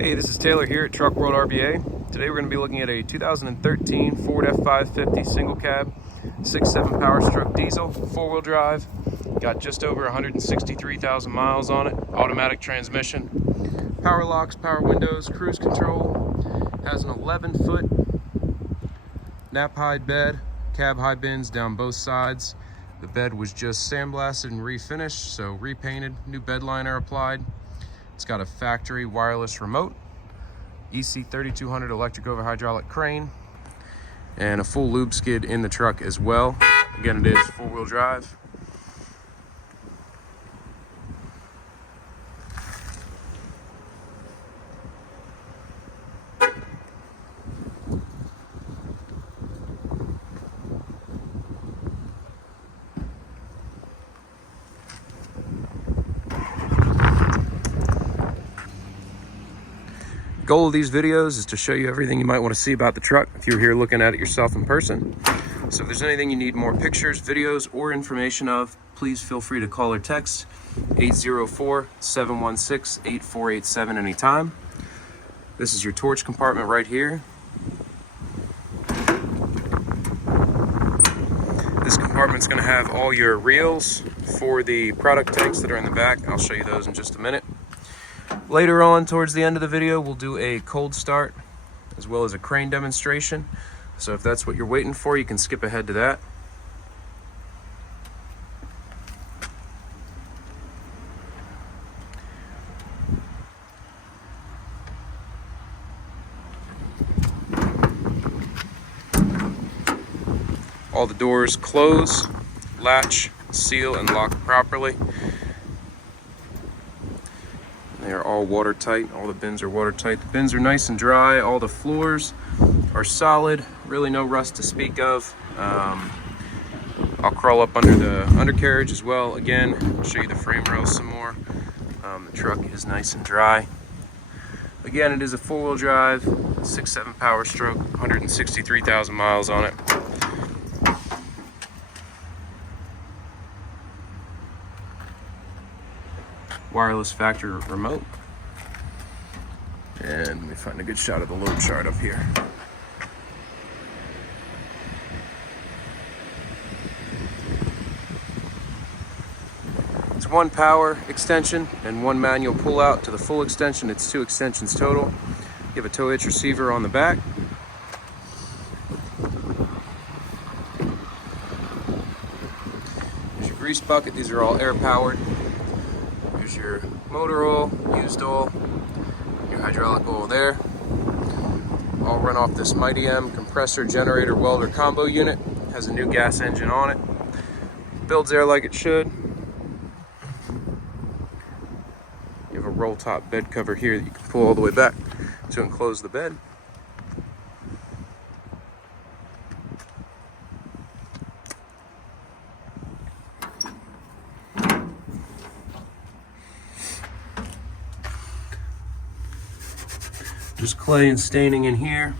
Hey, this is Taylor here at Truck World RBA. Today we're going to be looking at a 2013 Ford F-550 single cab, 6.7 power stroke diesel, four-wheel drive. Got just over 163,000 miles on it, automatic transmission, power locks, power windows, cruise control. Has an 11-foot nap hide bed, cab high bins down both sides. The bed was just sandblasted and refinished, so repainted, new bed liner applied. It's got a factory wireless remote, EC3200 electric over hydraulic crane, and a full lube skid in the truck as well. Again, it is four-wheel drive. The goal of these videos is to show you everything you might want to see about the truck if you're here looking at it yourself in person. So if there's anything you need more pictures, videos, or information of, please feel free to call or text 804-716-8487 anytime. This is your torch compartment right here. This compartment's going to have all your reels for the product tanks that are in the back. I'll show you those in just a minute. Later on, towards the end of the video, we'll do a cold start as well as a crane demonstration. So if that's what you're waiting for, you can skip ahead to that. All the doors close, latch, seal, and lock properly. They are all watertight. All the bins are watertight. The bins are nice and dry. All the floors are solid. Really no rust to speak of. I'll crawl up under the undercarriage as well. Again, I'll show you the frame rails some more. The truck is nice and dry. Again, it is a four-wheel drive, 6.7 power stroke, 163,000 miles on it. Wireless factory remote, and let me find a good shot of the load chart up here. It's one power extension and one manual pull out. To the full extension, it's two extensions total. You have a tow hitch receiver on the back. There's your grease bucket. These are all air powered. Here's your motor oil, used oil, your hydraulic oil there. All run off this Mighty M compressor generator welder combo unit. Has a new gas engine on it. Builds air like it should. You have a roll top bed cover here that you can pull all the way back to enclose the bed. Just clay and staining in here.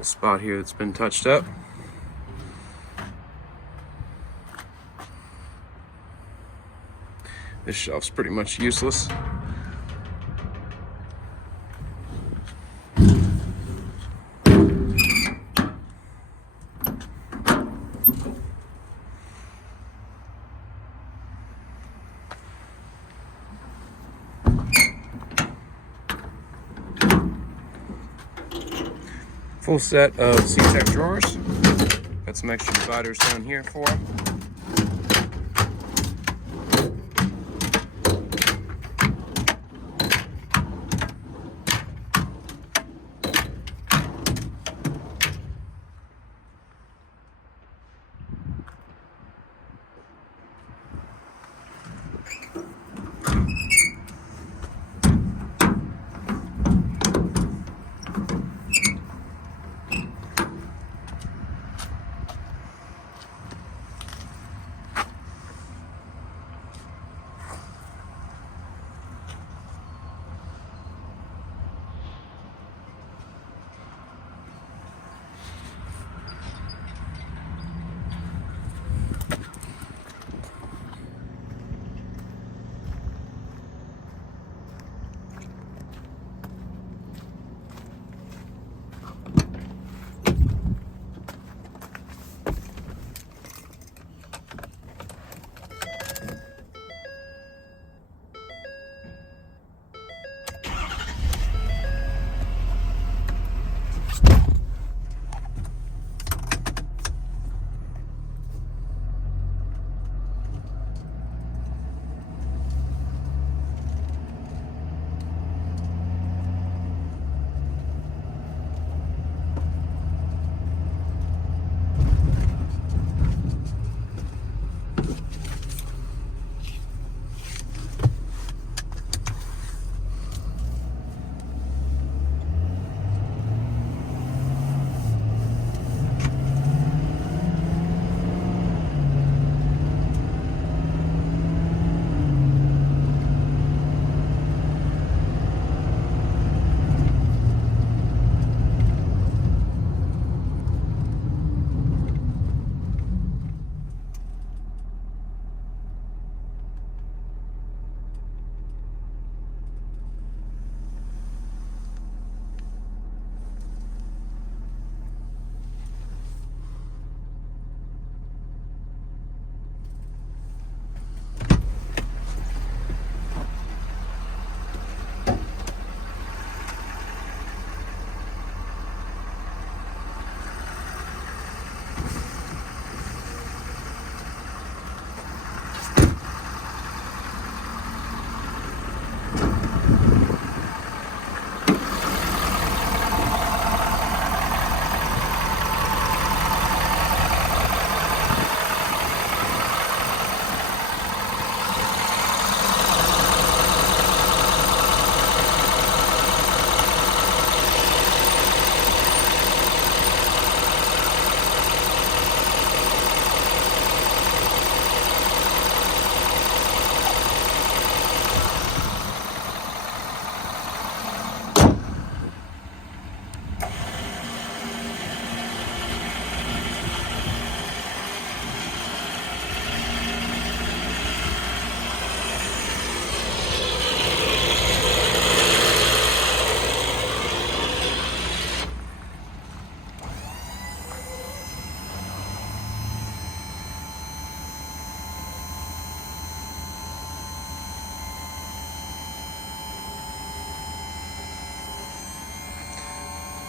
A spot here that's been touched up. This shelf's pretty much useless. Full set of C-Tech drawers. Got some extra dividers down here for them.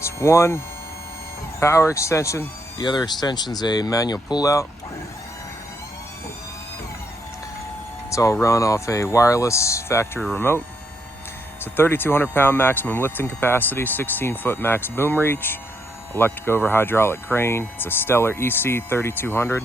It's one power extension. The other extension's a manual pull-out. It's all run off a wireless factory remote. It's a 3,200 pound maximum lifting capacity, 16-foot max boom reach, electric over hydraulic crane. It's a Stellar EC 3200.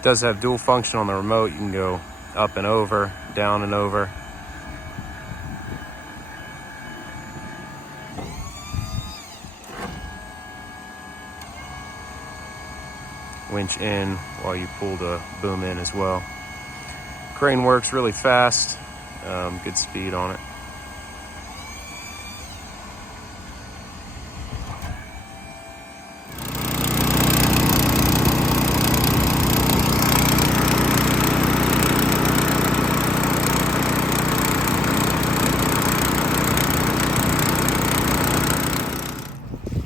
It does have dual function on the remote. You can go up and over, down and over. Winch in while you pull the boom in as well. Crane works really fast, good speed on it.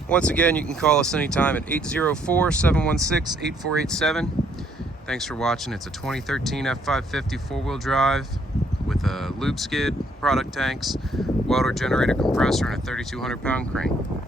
Once again, you can call us anytime at 804-716-8487. Thanks for watching. It's a 2013 F-550 four-wheel drive with a lube skid, product tanks, welder generator compressor, and a 3,200 pound crane.